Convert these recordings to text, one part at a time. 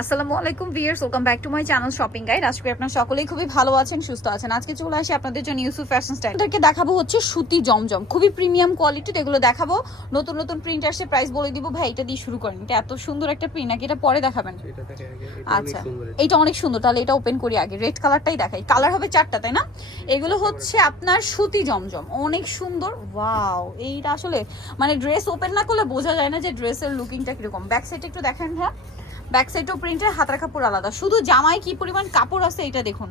আসসালামু আলাইকুম viewers welcome back to my channel shopping guide. আজকে আপনারা সকলেই খুবই ভালো আছেন সুস্থ আছেন। আজকে চলে আসি আপনাদের জন্য ইউসুফ ফ্যাশন স্টাইল। এদেরকে দেখাবো হচ্ছে সুতি জমজম। খুবই প্রিমিয়াম কোয়ালিটির এগুলো দেখাবো। নতুন নতুন প্রিন্ট আসছে প্রাইস বলে দিব। ভাই এটা দিয়ে শুরু করেন। এটা এত সুন্দর একটা প্রিন্ট নাকি এটা পরে দেখাবেন? এটা এটা আচ্ছা। এইটা অনেক সুন্দর তাহলে এটা ওপেন করি আগে। রেড কালারটাই দেখাই। কালার হবে চারটা তাই না? এগুলো হচ্ছে আপনার সুতি জমজম। অনেক সুন্দর। ওয়াও এইটা আসলে মানে ড্রেস ওপেন না করলে বোঝা যায় না যে ড্রেসের লুকিংটা কীরকম। ব্যাক সাইড একটু দেখেন হ্যাঁ? ব্যাক সাইডও প্রিন্টের হাতার কাপড় আলাদা। শুধু জামায় কি পরিমাণ কাপড় আছে এটা দেখুন।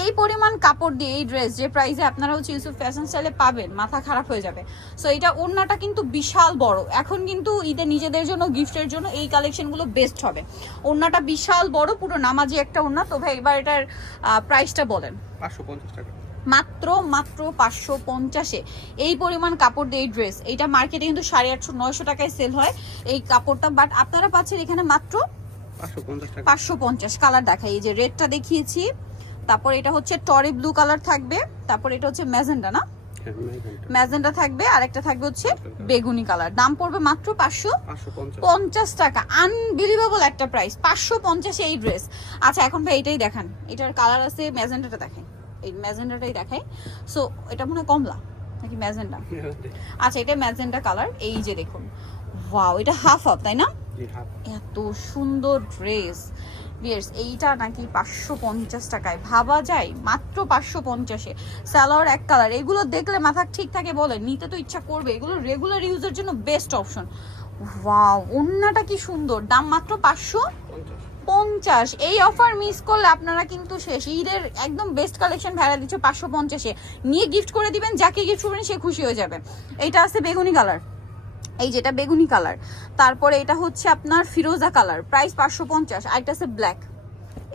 এই পরিমাণ কাপড় দিয়ে এই ড্রেস যে প্রাইসে আপনারা হচ্ছে ইউসুফ ফ্যাশন স্টাইলে পাবেন মাথা খারাপ হয়ে যাবে। সো এটা ওড়নাটা কিন্তু বিশাল বড়। এখন কিন্তু ঈদের নিজেদের জন্য গিফটের জন্য এই কালেকশনগুলো বেস্ট হবে। ওড়নাটা বিশাল বড় পুরো নামাজি একটা ওড়না। তো ভাই এবার এটার প্রাইসটা বলেন। পাঁচশো পঞ্চাশ টাকা। মাত্র মাত্র পাঁচশো পঞ্চাশে। এই পরিমাণ কাপড় দিয়ে এই ড্রেস এইটা মার্কেটে কিন্তু সাড়ে আটশো নয়শো টাকায় সেল হয় এই কাপড়টা। বাট আপনারা পাচ্ছেন এখানে মাত্র পাঁচশো পঞ্চাশ কালার দেখাই। এই যে রেডটা দেখিয়েছি তারপর এটা হচ্ছে টরি ব্লু কালার থাকবে তারপর এটা হচ্ছে ম্যাজেন্ডা না? হ্যাঁ ম্যাজেন্ডা। থাকবে আর একটা থাকবে হচ্ছে বেগুনি কালার দাম পড়বে মাত্র পাঁচশো পঞ্চাশ। টাকা। আনবিলিভেবল একটা প্রাইস পাঁচশো পঞ্চাশে এই ড্রেস আচ্ছা এখন ভাই এটাই দেখান। এটার কালার আছে ম্যাজেন্ডাটা দেখাই। এই ম্যাজেন্ডাটাই দেখাই। সো এটা মনে হয় কমলা নাকি ম্যাজেন্ডা? আচ্ছা এটা ম্যাজেন্ডা কালার এই যে দেখুন। ওয়াও এটা হাফ হাফ তাই না? এত সুন্দর ড্রেস। বিয়ার্স, এইটা নাকি পাঁচশো পঞ্চাশ টাকায়। ভাবা যায়, মাত্র পাঁচশো পঞ্চাশে। স্যালোয়ার এক কালার এগুলো দেখলে মাথা ঠিক থাকে বলে, নিতে তো ইচ্ছা করবে। এগুলো রেগুলার ইউজের জন্য বেস্ট অপশন ওয়াও অন্যটা কি সুন্দর। দাম মাত্র পাঁচশো পঞ্চাশ। এই অফার মিস করলে আপনারা কিন্তু শেষ। ঈদের একদম বেস্ট কালেকশন ভেড়া দিচ্ছে পাঁচশো পঞ্চাশে। নিয়ে গিফট করে দিবেন, যাকে গিফট করবেন সে খুশি হয়ে যাবে। এইটা আছে বেগুনি কালার এই যেটা বেগুনি কালার। তারপরে এটা হচ্ছে আপনার ফিরোজা কালার প্রাইস পাঁচশো পঞ্চাশ, আরেকটা আছে ব্ল্যাক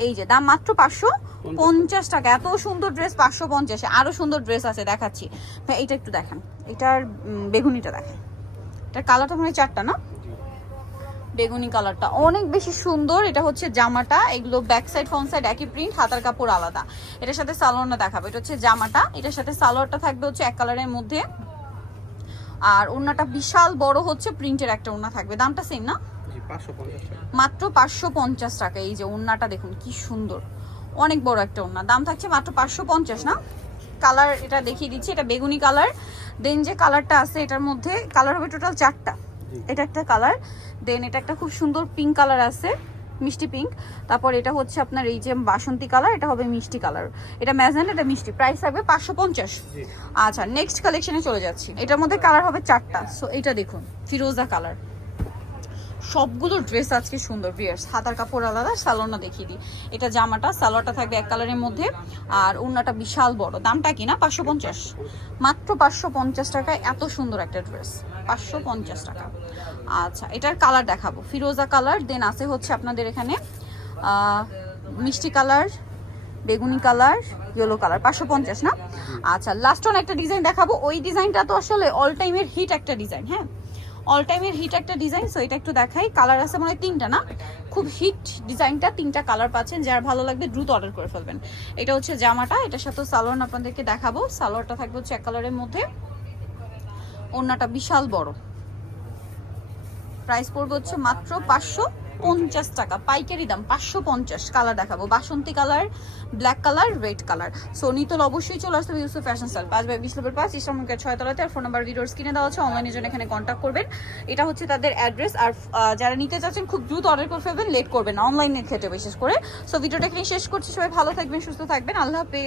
এই যে, দাম মাত্র পাঁচশো পঞ্চাশ টাকা। এত সুন্দর ড্রেস পাঁচশো পঞ্চাশে, আরও সুন্দর ড্রেস আছে, দেখাচ্ছি। ভাই, এইটা একটু দেখেন। এটার বেগুনিটা দেখেন। এটার কালারটা মানে চারটা, না? বেগুনি কালারটা। অনেক বেশি সুন্দর, এটা হচ্ছে জামাটা। এগুলো ব্যাক সাইড ফ্রন্ট সাইড একই প্রিন্ট হাতার কাপড় আলাদা। এটার সাথে সালোয়ারটা দেখাবো। এটা হচ্ছে জামাটা। এটার সাথে সালোয়ারটা থাকবে হচ্ছে এক কালারের মধ্যে। আর ওড়নাটা বিশাল বড় হচ্ছে প্রিন্টের একটা ওড়না থাকবে। দামটা সেম না? মাত্র পাঁচশো পঞ্চাশ টাকা এই যে ওড়নাটা দেখুন কি সুন্দর। অনেক বড় একটা ওড়না। দাম থাকছে মাত্র পাঁচশো পঞ্চাশ না? কালার এটা দেখিয়ে দিচ্ছি এটা বেগুনি কালার দেন যে কালারটা আছে এটার মধ্যে কালার হবে টোটাল চারটা। এটা একটা কালার দেন এটা একটা খুব সুন্দর পিঙ্ক কালার আছে। মিষ্টি পিঙ্ক। তারপর এটা হচ্ছে আপনার এই যে বাসন্তী কালার এটা হবে মিষ্টি কালার। এটা ম্যাজেন্ট এটা মিষ্টি। প্রাইস থাকবে পাঁচশো পঞ্চাশ। আচ্ছা নেক্সট কালেকশনে চলে যাচ্ছি। এটার মধ্যে কালার হবে চারটা। সো এটা দেখুন ফিরোজা কালার সবগুলো ড্রেস আজকে সুন্দর বিয়ার্স হাতার কাপড় আলাদা সালোনা দেখিয়ে দিই। এটা জামাটা সালোয়ারটা থাকবে এক কালারের মধ্যে। আর ওড়নাটা বিশাল বড়। দামটা কি না? পাঁচশো পঞ্চাশ। মাত্র পাঁচশো পঞ্চাশ টাকায় এত সুন্দর একটা ড্রেস পাঁচশো পঞ্চাশ টাকা। আচ্ছা এটার কালার দেখাবো। ফিরোজা কালার দেন আছে হচ্ছে আপনাদের এখানে মিষ্টি কালার বেগুনি কালার ইয়েলো কালার পাঁচশো পঞ্চাশ, না? আচ্ছা লাস্ট অন একটা ডিজাইন দেখাবো। ওই ডিজাইনটা তো আসলে অল টাইমের হিট একটা ডিজাইন হ্যাঁ? অল টাইমের হিট একটা ডিজাইন সো এটা একটু দেখাই। কালার আছে মানে তিনটা, না? খুব হিট ডিজাইনটা তিনটা কালার পাচ্ছেন। যার ভালো লাগবে দ্রুত অর্ডার করে ফেলবেন। এটা হচ্ছে জামাটা, এটার সাথে সালোয়ার আপনাদেরকে দেখাবো। সালোয়ারটা থাকবে হচ্ছে এক কালারের মধ্যে। ওড়নাটা বিশাল বড়। প্রাইস পড়বে হচ্ছে মাত্র পাঁচশো পঞ্চাশ টাকা। পাইকারি দাম পাঁচশো পঞ্চাশ। কালার দেখাবো। বাসন্তী colour black colour red colour so নিতল অবশ্যই চলে আসতে হবে ইউসুফ ফ্যাশন স্টাইল পাঁচ বাই বিশ নম্বর পাঁচ ইসলাম ছয় তলাতে আর ফোন নাম্বার ভিডিওর স্ক্রিনে দেওয়া আছে। অনলাইনের জন্য এখানে কন্ট্যাক্ট করবেন। এটা হচ্ছে তাদের অ্যাড্রেস আর যারা নিতে চাচ্ছেন, খুব দ্রুত অর্ডার করে ফেলবেন লেট করবেন অনলাইনের ক্ষেত্রে বিশেষ করে। সো ভিডিওটা এখানে শেষ করছি। সবাই ভালো থাকবেন, সুস্থ থাকবেন। আল্লাহ হাফেজ।